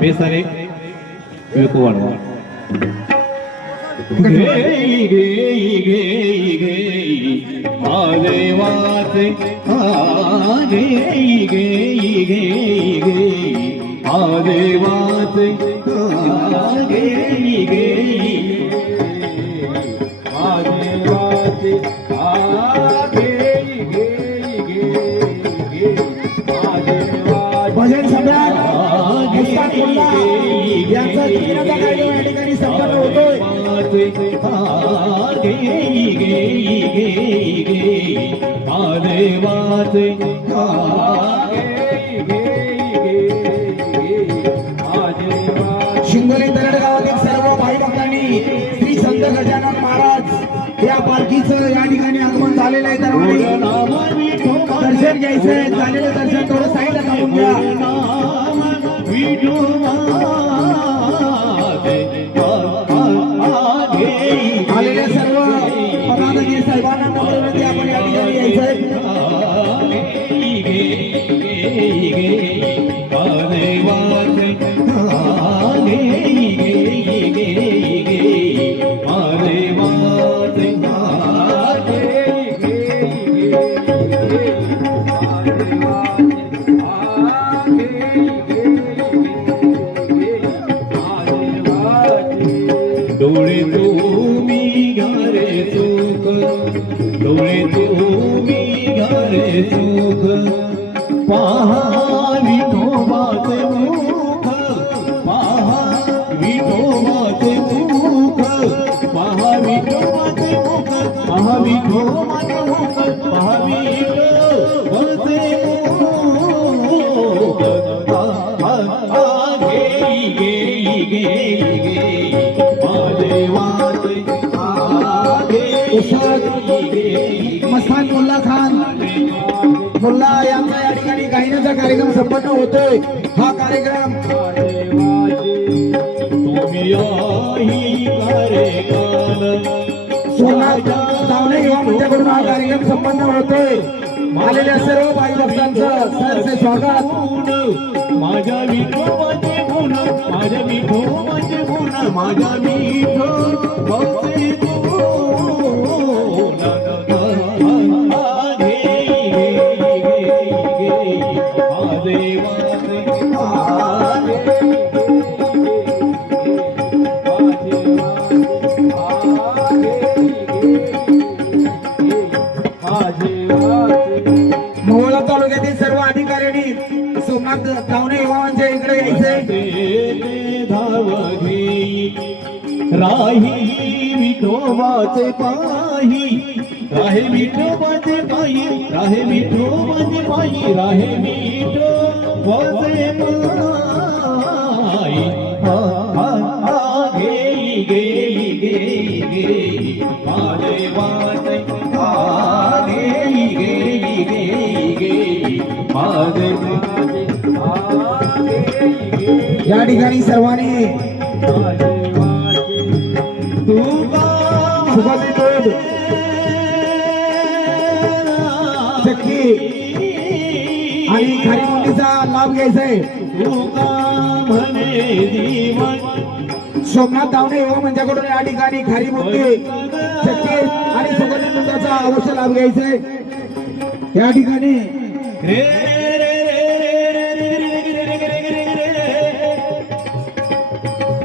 बेसारे विकुवाडवा गे गे गे गे महादेवाचे गे गे गे गे महादेवाचे गे गे महादेवाचे भजन सम्राट मुस्ताद मुल्ला यांचा दिनाचा कार्यक्रम या ठिकाणी संपन्न होतोय. शिंगोली तरड गावातील सर्व भाई भक्तांनी श्री संत गजानन महाराज या पालखीचं या ठिकाणी आगमन झालेलं आहे. तर दर्शन घ्यायचंय, झालेलं दर्शन थोडं साईडला थांबून घ्या. आलेल्या सर्व पदाधिकारी साहेबांना विनंती आपण या ठिकाणी यायचंय. डोळे तुम्ही घरे सुख, डोळे तुम्ही घरे सुख, पहा विठोबाचे मुख, पहा विठोबाचे मुख, पहा विठोबाचे मुख, पहा विठोबाचे मुख, पहा विठोबाचे मुख. गे गे गे गे मस्तान मुल्ला खान मुल्ला यांचा या ठिकाणी गायनाचा कार्यक्रम संपन्न होतोय. हा कार्यक्रम सोमनाथ दावणे युवा मंचाकडून हा कार्यक्रम संपन्न होतोय. आलेल्या सर्व भाई भक्तांचं सरसे स्वागत. माझ्या विठोबाचे गुण, माझ्या विठोबाचे गुण, माझ्या विठोबाचे मोहोळा तालुक्यातील सर्व अधिकाऱ्यांनी सोमनाथ दावणे युवांच्या इकडे यायचंय. धाव घेई राही विठोबाचे पाही, राहे विठोबाचे पायी, राहे विठोबाचे पायी, राहे विठोबाचे पायी. घेई घेई घेई घेई महादेवाचे, घेई घेई घेई घेई महादेवाचे. या ठिकाणी सर्वांनी सुगंधी दूध, चक्की आणि खारी मुंडीचा लाभ घ्यायचाय. सोमनाथ दावणे युवा मंचाकडून या ठिकाणी खारी मुंडी, चक्की आणि सुगंधी दूधाचा अवश्य लाभ घ्यायचाय. या ठिकाणी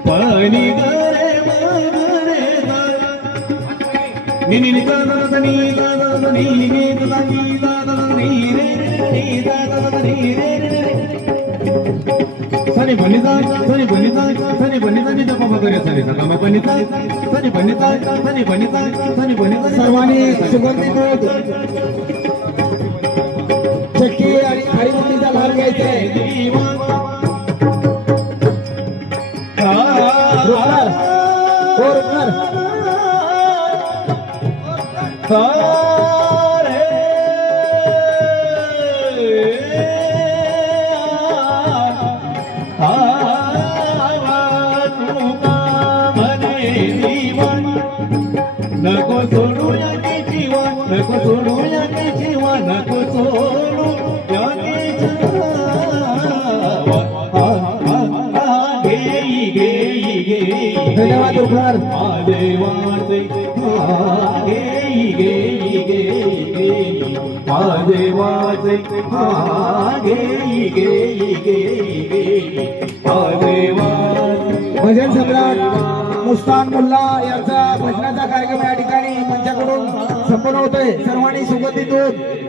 पाणी गरे मगरे नी नी नी दा दा नी दा दा नी नी दा नी दा दा नी रे नी दा दा नी रे रे सनी बनिता सनी बनिता सनी बनिता नी जपा करे सनी सकामा बनिता सनी बनिता सनी बनिता सनी बनिता. सर्वांनी सुगंधी दूध, चक्की आणि खारी मुंडीचा लाभ घ्यायचाय. नको सोडू याचे जीवन, नको सोडू याचे जीवन, नको सोडू याचे जीवन. शिवकर महादेवाचे गे महादेवाचे गे महादेवाचे भजन सम्राट मुस्तान मुल्ला यांचा भजनाचा कार्यक्रम या ठिकाणी मंचाकडून संपन्न होतोय. सर्वांनी सुगंधी दूध